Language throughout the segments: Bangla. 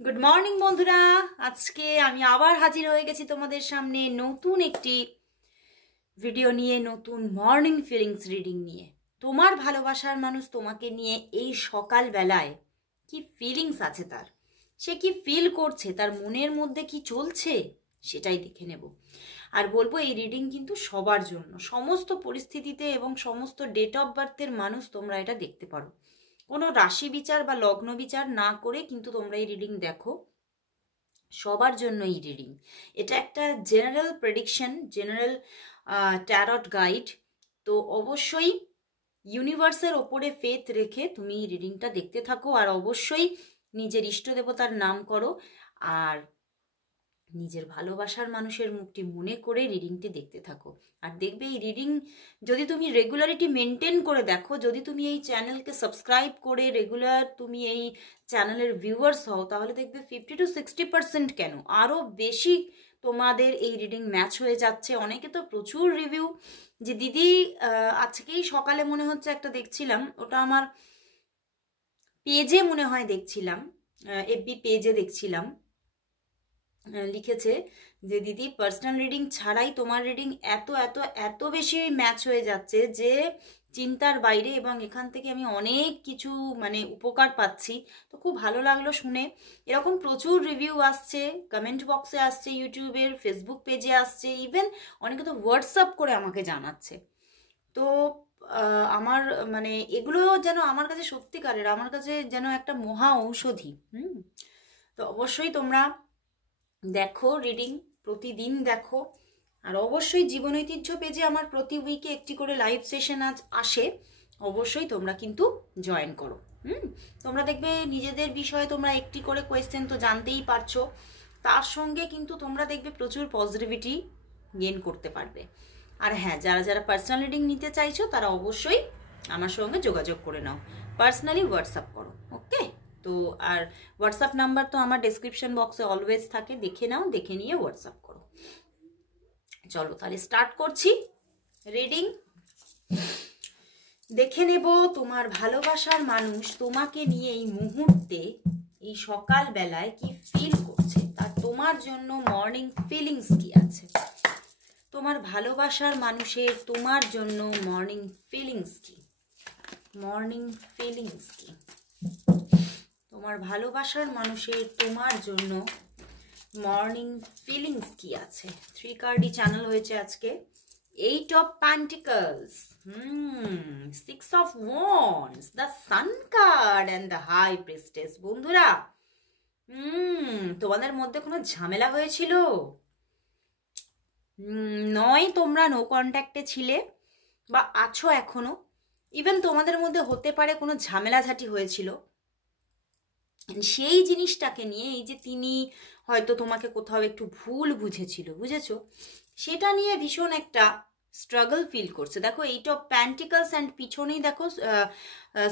গুড মর্নিং বন্ধুরা। আজকে আমি আবার হাজির হয়ে গেছি তোমাদের সামনে নতুন একটি ভিডিও নিয়ে, নতুন মর্নিং ফিলিংস রিডিং নিয়ে। তোমার ভালোবাসার মানুষ তোমাকে নিয়ে এই সকাল বেলায় কি ফিলিংস আছে, তার সে কি ফিল করছে, তার মনের মধ্যে কি চলছে, সেটাই দেখে নেব। আর বলবো এই রিডিং কিন্তু সবার জন্য, সমস্ত পরিস্থিতিতে এবং সমস্ত ডেট অফ বার্থের মানুষ তোমরা এটা দেখতে পারো। কোনো রাশি বিচার বা লগ্ন বিচার না করে কিন্তু তোমরা এই রিডিং দেখো, সবার জন্য এই রিডিং। এটা একটা general prediction, general tarot guide. তো অবশ্যই ইউনিভার্সের ওপরে ফেথ রেখে তুমি এই রিডিংটা দেখতে থাকো, আর অবশ্যই নিজের ইষ্ট দেবতার নাম করো, আর নিজের ভালোবাসার মানুষের মুখটি মনে করে রিডিংটি দেখতে থাকো। আর দেখবে এই রিডিং যদি তুমি রেগুলারিটি মেনটেন করে দেখো, যদি তুমি এই চ্যানেলকে সাবস্ক্রাইব করে রেগুলার তুমি এই চ্যানেলের ভিউয়ার্স হও, তাহলে দেখবে 50-60% কেন আরও বেশি তোমাদের এই রিডিং ম্যাচ হয়ে যাচ্ছে। অনেকে তো প্রচুর রিভিউ, যে দিদি আজকেই সকালে মনে হচ্ছে একটা দেখছিলাম, ওটা আমার পেজে মনে হয় দেখছিলাম, এফবি পেজে দেখছিলাম, লিখেছে যে দিদি পার্সোনাল রিডিং ছাড়াই তোমার রিডিং এত এত এত বেশি ম্যাচ হয়ে যাচ্ছে যে চিন্তার বাইরে, এবং এখান থেকে আমি অনেক কিছু মানে উপকার পাচ্ছি। তো খুব ভালো লাগলো শুনে। এরকম প্রচুর রিভিউ আসছে, কমেন্ট বক্সে আসছে, ইউটিউবের ফেসবুক পেজে আসছে, ইভেন অনেকে তো হোয়াটসঅ্যাপ করে আমাকে জানাচ্ছে। তো আমার মানে এগুলো যেন আমার কাছে সত্যিকারের, আমার কাছে যেন একটা মহা ঔষধি। তো অবশ্যই তোমরা দেখো রিডিং, প্রতিদিন দেখো। আর অবশ্যই জীবন ঐতিহ্য পেজে আমার প্রতি উইকে একটি করে লাইভ সেশন আজ আসে, অবশ্যই তোমরা কিন্তু জয়েন করো। তোমরা দেখবে নিজেদের বিষয়ে তোমরা একটি করে কোয়েশ্চেন তো জানতেই পারছো, তার সঙ্গে কিন্তু তোমরা দেখবে প্রচুর পজিটিভিটি গেইন করতে পারবে। আর হ্যাঁ, যারা যারা পার্সোনাল রিডিং নিতে চাইছো তারা অবশ্যই আমার সঙ্গে যোগাযোগ করে নাও, পার্সোনালি হোয়াটসঅ্যাপ করো। ওকে, তো আর হোয়াটসঅ্যাপ নাম্বার তো আমার ডেসক্রিপশন বক্সে অলওয়েজ থাকে, দেখে নাও, দেখে নিয়ে হোয়াটসঅ্যাপ করো। চলো তাহলে স্টার্ট করছি রিডিং। দেখে নেব তোমার ভালোবাসার মানুষ তোমাকে নিয়ে এই মুহূর্তে, এই সকাল বেলায় কি ফিল করছে, তার তোমার জন্য মর্নিং ফিলিংস কি আছে। তোমার ভালোবাসার মানুষের তোমার জন্য মর্নিং ফিলিংস কি, মর্নিং ফিলিংস কি। তোমার ভালোবাসার মানুষের তোমার জন্য মর্নিং ফিলিংস কি আছে। 3 কার্ডই চ্যানেল হয়েছে আজকে। 8 of pentacles, 6 of wands, the sun card and the high priestess. বন্ধুরা, তোমাদের মধ্যে কোনো ঝামেলা হয়েছিল, নয় তোমরা নো কন্ট্যাক্টে ছিলে বা আছো এখনো, ইভেন তোমাদের মধ্যে হতে পারে কোনো ঝামেলাঝাটি হয়েছিল, সেই জিনিসটাকে নিয়ে, এই যে তিনি হয়তো তোমাকে কোথাও একটু ভুল বুঝেছিল, বুঝেছো, সেটা নিয়ে ভীষণ একটা স্ট্রাগল ফিল করছে। দেখো 8 অফ প্যান্টিকলস অ্যান্ড পিছনেই দেখো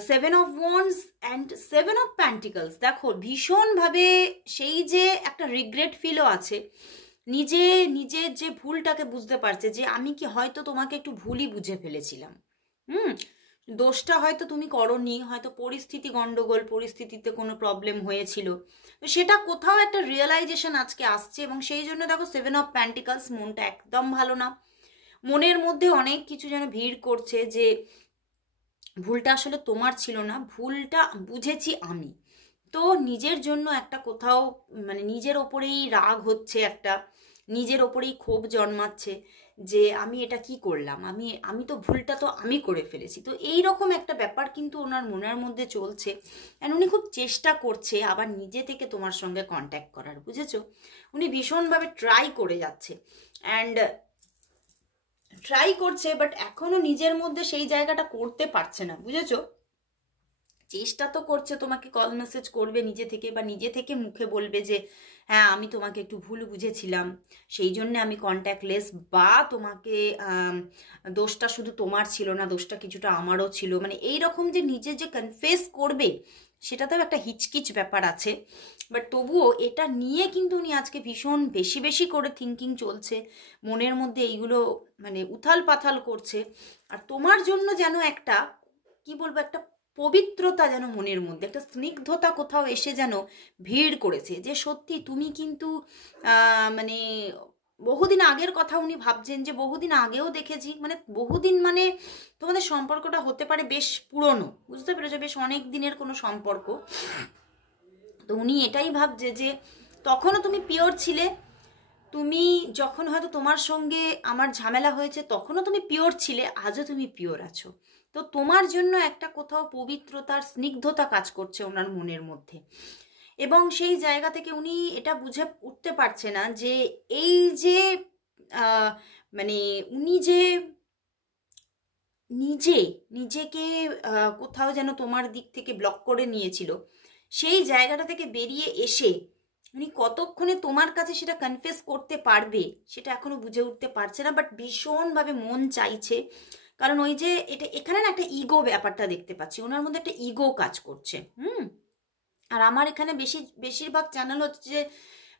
7 of wands and 7 of pentacles. দেখো ভীষণভাবে সেই যে একটা রিগ্রেট ফিলও আছে, নিজের যে ভুলটাকে বুঝতে পারছে, যে আমি কি হয়তো তোমাকে একটু ভুলই বুঝে ফেলেছিলাম। দোষটা হয়তো তুমি করনি, হয়তো পরিস্থিতি গন্ডগোল, পরিস্থিতিতে কোনো প্রবলেম হয়েছিল, তো সেটা কোথাও একটা রিয়েলাইজেশন আজকে আসছে। এবং সেই জন্য দেখো 7 অফ প্যান্টিকলস, মনটা একদম ভালো না, মনের মধ্যে অনেক কিছু যেন ভিড় করছে, যে ভুলটা আসলে তোমার ছিল না, ভুলটা বুঝেছি আমি। তো নিজের জন্য একটা কোথাও মানে নিজের ওপরেই রাগ হচ্ছে, একটা নিজের ওপরেই ক্ষোভ জন্মাচ্ছে, যে আমি এটা কি করলাম, আমি তো ভুলটা তো আমি করে ফেলেছি। তো এই রকম একটা ব্যাপার কিন্তু ওনার মনের মধ্যে চলছে, অ্যান্ড উনি খুব চেষ্টা করছে আবার নিজে থেকে তোমার সঙ্গে কন্ট্যাক্ট করার, বুঝেছো, উনি ভীষণভাবে ট্রাই করে যাচ্ছে, অ্যান্ড ট্রাই করছে, বাট এখনো নিজের মধ্যে সেই জায়গাটা করতে পারছে না, বুঝেছো। চেষ্টা তো করছে, তোমাকে কল মেসেজ করবে নিজে থেকে, বা নিজে থেকে মুখে বলবে যে হ্যাঁ আমি তোমাকে একটু ভুল বুঝেছিলাম, সেই জন্য আমি কন্ট্যাক্টলেস, বা তোমাকে দোষটা শুধু তোমার ছিল না, দোষটা কিছুটা আমারও ছিল, মানে এই রকম যে নিজে যে কনফেস করবে, সেটাতেও একটা হিচকিচ ব্যাপার আছে। বাট তবুও এটা নিয়ে কিন্তু উনি আজকে ভীষণ বেশি বেশি করে থিঙ্কিং চলছে, মনের মধ্যে এইগুলো মানে উথাল পাথাল করছে। আর তোমার জন্য যেন একটা কি বলবো, একটা পবিত্রতা যেন মনের মধ্যে, একটা স্নিগ্ধতা কোথাও এসে যেন ভিড় করেছে, যে সত্যি তুমি কিন্তু মানে বহুদিন আগের কথা উনি ভাবছেন, যে বহুদিন আগেও দেখেছি, মানে বহুদিন মানে তোমাদের সম্পর্কটা হতে পারে বেশ পুরনো, বুঝতে পেরেছো, বেশ অনেক দিনের কোনো সম্পর্ক। তো উনি এটাই ভাবছে যে তখনও তুমি পিওর ছিলে, তুমি যখন হয়তো তোমার সঙ্গে আমার ঝামেলা হয়েছে তখনও তুমি পিওর ছিলে, আজও তুমি পিওর আছো। তো তোমার জন্য একটা কোথাও পবিত্রতার স্নিগ্ধতা কাজ করছে ওনার মনের মধ্যে। এবং সেই জায়গা থেকে উনি এটা বুঝে উঠতে পারছে না যে এই যে মানে উনি যে নিজেকে কোথাও যেন তোমার দিক থেকে ব্লক করে নিয়েছিল, সেই জায়গাটা থেকে বেরিয়ে এসে উনি কতক্ষণে তোমার কাছে সেটা কনফেস করতে পারবে সেটা এখনো বুঝে উঠতে পারছে না, বাট ভীষণভাবে মন চাইছে। কারণ ওই যে এটা এখানে না একটা ইগো ব্যাপারটা দেখতে পাচ্ছি, ওনার মধ্যে একটা ইগো কাজ করছে। আর আমার এখানে বেশিরভাগ চ্যানেল হচ্ছে যে,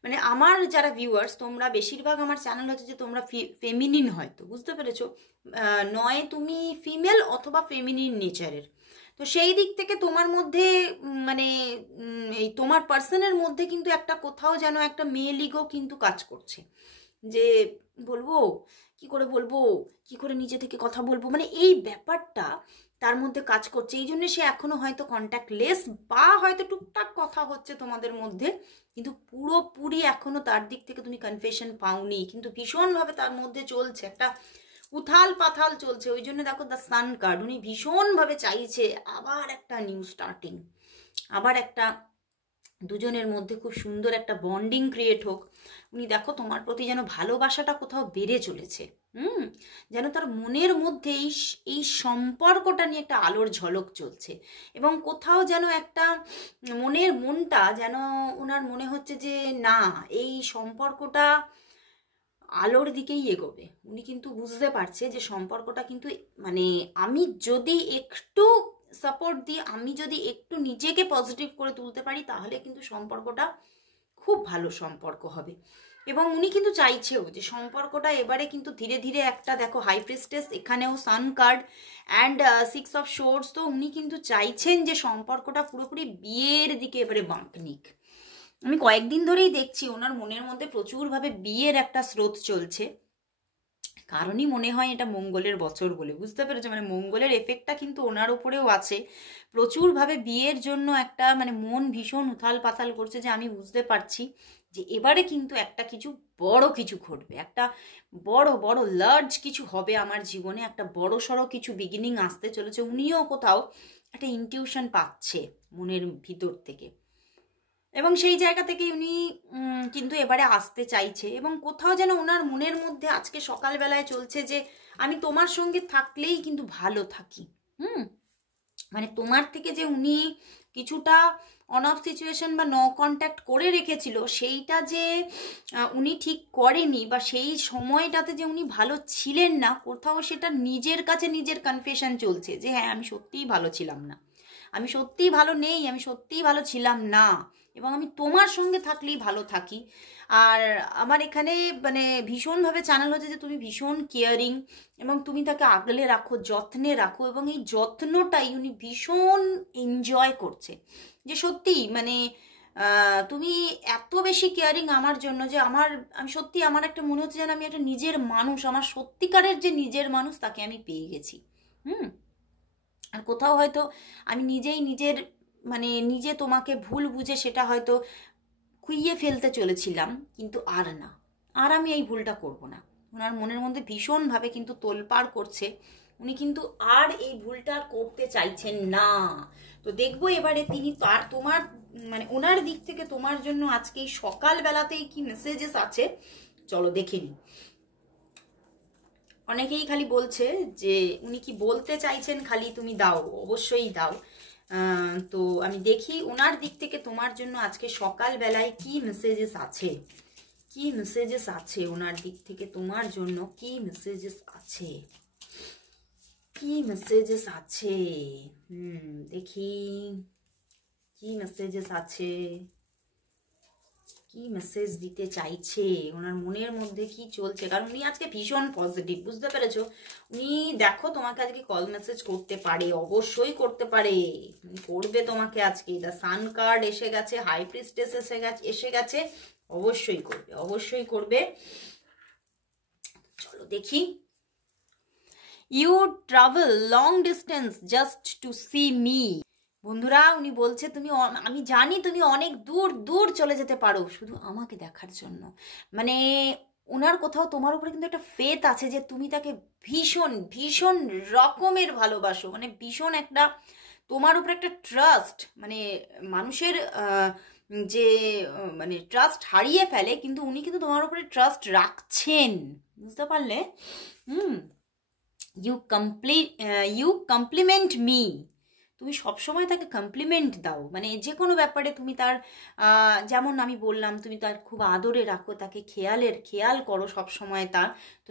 মানে আমার যারা ভিউয়ার্স তোমরা বেশিরভাগ আমার চ্যানেল হচ্ছে যে তোমরা ফেমিনিন, হয়তো বুঝতে পেরেছো, নয় তুমি ফিমেল অথবা ফেমিনিন নেচারের। তো সেই দিক থেকে তোমার মধ্যে মানে এই তোমার পার্সনের মধ্যে কিন্তু একটা কোথাও যেন একটা মেল ইগো কিন্তু কাজ করছে, যে বলবো কি করে, বলবো কি করে, নিজে থেকে কথা বলবো, মানে এই ব্যাপারটা তার মধ্যে কাজ করছে। এই জন্য সে এখনো হয়তো কন্ট্যাক্টলেস, বা হয়তো টুকটাক কথা হচ্ছে তোমাদের মধ্যে, কিন্তু পুরোপুরি এখনো তার দিক থেকে তুমি কনফেশন পাওনি, কিন্তু ভীষণভাবে তার মধ্যে চলছে একটা উথাল পাথাল চলছে। ওই জন্য দেখো দ্য সান কার্ড, উনি ভীষণভাবে চাইছে আবার একটা নিউ স্টার্টিং, আবার একটা দুজনের মধ্যে খুব সুন্দর একটা বন্ডিং ক্রিয়েট হোক। উনি দেখো তোমার প্রতি যেন ভালোবাসাটা কোথাও বেড়ে চলেছে, যেন তার মনের মধ্যে এই সম্পর্কটা নিয়ে একটা আলোর ঝলক চলছে। এবং কোথাও যেন একটা মনটা যেন ওনার মনে হচ্ছে যে না, এই সম্পর্কটা আলোর দিকেই এগোবে। উনি কিন্তু বুঝতে পারছে যে সম্পর্কটা কিন্তু মানে আমি যদি একটু সাপোর্ট দিই, আমি যদি একটু নিজেকে পজিটিভ করে তুলতে পারি, তাহলে কিন্তু সম্পর্কটা খুব ভালো সম্পর্ক হবে। এবং উনি কিন্তু চাইছেও যে সম্পর্কটা এবারে কিন্তু ধীরে ধীরে একটা, দেখো হাই প্রিস্টেস, এখানেও সান কার্ড অ্যান্ড 6 অফ সোর্ডস, তো উনি কিন্তু চাইছেন যে সম্পর্কটা পুরোপুরি বিয়ের দিকে এবারে বাঁক নিক। আমি কয়েকদিন ধরেই দেখছি ওনার মনের মধ্যে প্রচুরভাবে বিয়ের একটা স্রোত চলছে, কারণই মনে হয় এটা মঙ্গলের বছর বলে, বুঝতে পেরেছো, মানে মঙ্গলের এফেক্টটা কিন্তু ওনার উপরেও আছে প্রচুরভাবে। বিয়ের জন্য একটা মানে মন ভীষণ উথাল পাথাল করছে, যে আমি বুঝতে পারছি যে এবারে কিন্তু একটা কিছু বড় কিছু ঘটবে, একটা বড় বড় লার্জ কিছু হবে আমার জীবনে, একটা বড় সড়ো কিছু বিগিনিং আসতে চলেছে। উনিও কোথাও একটা ইনটিউশন পাচ্ছে মনের ভিতর থেকে, এবং সেই জায়গা থেকে উনি কিন্তু এবারে আসতে চাইছে। এবং কোথাও যেন ওনার মনের মধ্যে আজকে সকালবেলায় চলছে যে আমি তোমার সঙ্গে থাকলেই কিন্তু ভালো থাকি। মানে তোমার থেকে যে উনি কিছুটা অন অফ সিচুয়েশন বা ন কন্ট্যাক্ট করে রেখেছিল, সেইটা যে উনি ঠিক করেনি, বা সেই সময়টাতে যে উনি ভালো ছিলেন না, কোথাও সেটা নিজের কাছে নিজের কনফেশন চলছে যে হ্যাঁ আমি সত্যিই ভালো ছিলাম না, আমি সত্যিই ভালো নেই, আমি সত্যিই ভালো ছিলাম না, এবং আমি তোমার সঙ্গে থাকলেই ভালো থাকি। আর আমার এখানে মানে ভীষণভাবে চ্যানেল হচ্ছে যে তুমি ভীষণ কেয়ারিং, এবং তুমি তাকে আগলে রাখো, যত্নে রাখো, এবং এই যত্নটাই উনি ভীষণ এনজয় করছে। যে সত্যি মানে তুমি এত বেশি কেয়ারিং আমার জন্য, যে আমি সত্যি আমার একটা মনে হচ্ছে যেন আমি একটা নিজের মানুষ, আমার সত্যিকারের যে নিজের মানুষ তাকে আমি পেয়ে গেছি। আর কোথাও হয়তো আমি নিজের মানে নিজে তোমাকে ভুল বুঝে সেটা হয়তো খুইয়ে ফেলতে চলেছিলাম, কিন্তু আর না, আর আমি এই ভুলটা করব না। ওনার মনের মধ্যে ভীষণভাবে কিন্তু তোলপাড় করছে, উনি কিন্তু আর এই ভুলটা করতে চাইছেন না। তো দেখবো এবারে তিনি তোমার মানে ওনার দিক থেকে তোমার জন্য আজকে এই সকালবেলাতেই কি মেসেজেস আছে, চলো দেখে নিই। অনেকেই খালি বলছে যে উনি কি বলতে চাইছেন, খালি তুমি দাও, অবশ্যই দাও। তো আমি দেখি ওনার দিক থেকে তোমার জন্য আজকে সকালবেলায় কি মেসেজেস আছে, কি মেসেজেস আছে ওনার দিক থেকে তোমার জন্য, কি মেসেজেস আছে, কি মেসেজেস আছে। দেখি কি মেসেজেস আছে, কি মেসেজ দিতে চাইছে, ওনার মনের মধ্যে কি চলছে, কারণ উনি আজকে ভীষণ পজিটিভ, বুঝতে পেরেছো? উনি দেখো তোমাকে আজকে কল মেসেজ করতে পারে, অবশ্যই করতে পারে, করবে তোমাকে আজকে। দ্য সান কার্ড এসে গেছে, হাই প্রিস্টেস এসে গেছে, অবশ্যই করবে, অবশ্যই করবে। চলো দেখি। You travel long distance just to see me. বন্ধুরা উনি বলছে তুমি, আমি জানি তুমি অনেক দূর দূর চলে যেতে পারো শুধু আমাকে দেখার জন্য। মানে ওনার কোথাও তোমার উপরে কিন্তু একটা ফেথ আছে যে তুমি তাকে ভীষণ ভীষণ রকমের ভালোবাসো, মানে ভীষণ একটা তোমার উপরে একটা ট্রাস্ট, মানে মানুষের যে মানে ট্রাস্ট হারিয়ে ফেলে, কিন্তু উনি কিন্তু তোমার উপরে ট্রাস্ট রাখছেন, বুঝতে পারলে? ইউ কমপ্লিমেন্ট মি, তুমি সবসময় তাকে কমপ্লিমেন্ট দাও, মানে যে কোনো ব্যাপারে তুমি তার যেমন আমি বললাম তুমি তার খুব আদরে রাখো, তাকে খেয়াল করো সবসময় তার, তো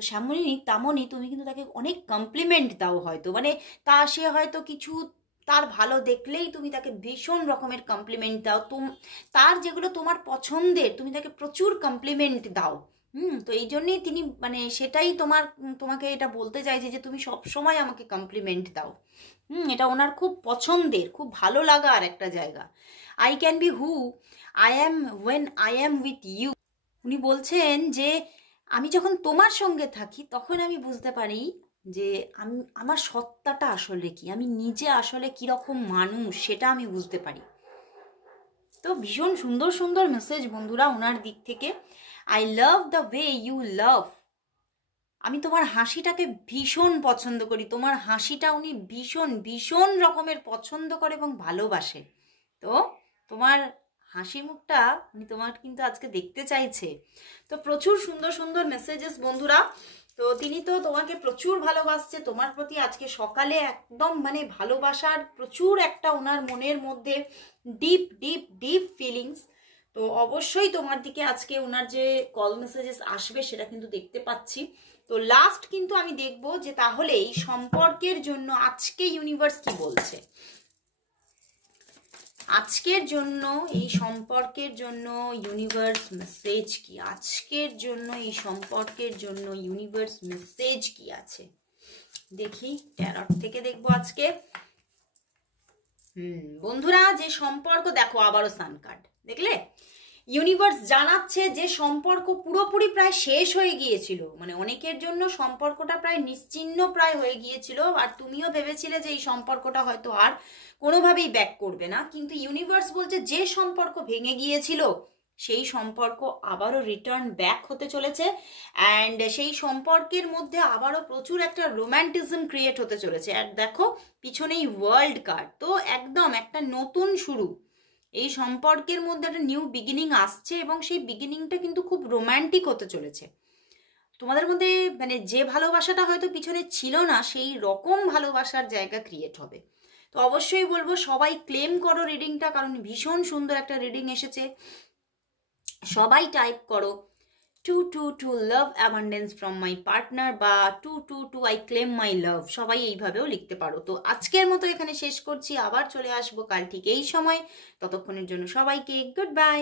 তেমনই তুমি কিন্তু তাকে অনেক কমপ্লিমেন্ট দাও হয়তো, মানে সে হয়তো কিছু তার ভালো দেখলেই তুমি তাকে ভীষণ রকমের কমপ্লিমেন্ট দাও, তার যেগুলো তোমার পছন্দের তুমি তাকে প্রচুর কমপ্লিমেন্ট দাও। তো এই জন্যই তিনি মানে সেটাই তোমাকে এটা বলতে চাইছে যে তুমি সবসময় আমাকে কমপ্লিমেন্ট দাও। এটা ওনার খুব পছন্দের, খুব ভালো লাগার একটা জায়গা। I can be who I am when I am with you. উনি বলছেন যে আমি যখন তোমার সঙ্গে থাকি তখন আমি বুঝতে পারি যে আমার সত্তাটা আসলে কি, আমি নিজে আসলে কীরকম মানুষ সেটা আমি বুঝতে পারি। তো ভীষণ সুন্দর সুন্দর মেসেজ বন্ধুরা ওনার দিক থেকে। I love the way you love. আমি তোমার হাসিটাকে ভীষণ পছন্দ করি, তোমার হাসিটা উনি ভীষণ ভীষণ রকমের পছন্দ করে এবং ভালোবাসে। তো তোমার হাসি মুখটা উনি তোমার কিন্তু আজকে দেখতে চাইছে। তো প্রচুর সুন্দর সুন্দর মেসেজেস বন্ধুরা। তো তিনি তো তোমাকে প্রচুর ভালোবাসছে, তোমার প্রতি আজকে সকালে একদম মানে ভালোবাসার প্রচুর একটা ওনার মনের মধ্যে ডিপ ডিপ ডিপ ফিলিংস। তো অবশ্যই তোমার দিকে আজকে ওনার যে কল মেসেজেস আসবে সেটা কিন্তু দেখতে পাচ্ছি। তো লাস্ট কিন্তু আমি দেখব যে তাহলে এই সম্পর্কের জন্য আজকে ইউনিভার্স কি বলছে, আজকের জন্য এই সম্পর্কের জন্য ইউনিভার্স মেসেজ কি, আজকের জন্য এই সম্পর্কের জন্য ইউনিভার্স মেসেজ কি আছে দেখি। ট্যারট থেকে দেখবো আজকে। বন্ধুরা যে সম্পর্ক, দেখো আবারও সান কার্ড দেখলে, ইউনিভার্স জানাচ্ছে যে সম্পর্ক পুরোপুরি প্রায় শেষ হয়ে গিয়েছিল, মানে অনেকের জন্য সম্পর্কটা প্রায় নিশ্চিহ্ন প্রায় হয়ে গিয়েছিল, আর তুমিও ভেবেছিলে যে এই সম্পর্কটা হয়তো আর কোনোভাবেই ব্যাক করবে না, কিন্তু ইউনিভার্স বলছে যে সম্পর্ক ভেঙে গিয়েছিল সেই সম্পর্ক আবারও রিটার্ন ব্যাক হতে চলেছে, অ্যান্ড সেই সম্পর্কের মধ্যে আবারও প্রচুর একটা রোম্যান্টিজম ক্রিয়েট হতে চলেছে। আর দেখো পিছনেই ওয়ার্ল্ড কার্ড, তো একদম একটা নতুন শুরু, এই সম্পর্কের মধ্যে একটা নিউ বিগিনিং আসছে এবং সেই বিগিনিংটা কিন্তু খুব রোম্যান্টিক হতে চলেছে। তোমাদের মধ্যে মানে যে ভালোবাসাটা হয়তো পিছনে ছিল না সেই রকম ভালোবাসার জায়গা ক্রিয়েট হবে। তো অবশ্যই বলবো সবাই ক্লেম করো রিডিংটা, কারণ ভীষণ সুন্দর একটা রিডিং এসেছে। সবাই টাইপ করো 222 লাভ অ্যাবান্ডেন্স ফ্রম মাই পার্টনার বা 222 আই ক্লেম মাই লাভ, সবাই এইভাবেও লিখতে পারো। তো আজকের মতো এখানে শেষ করছি, আবার চলে আসবো কাল ঠিক এই সময়। ততক্ষণের জন্য সবাইকে গুড বাই।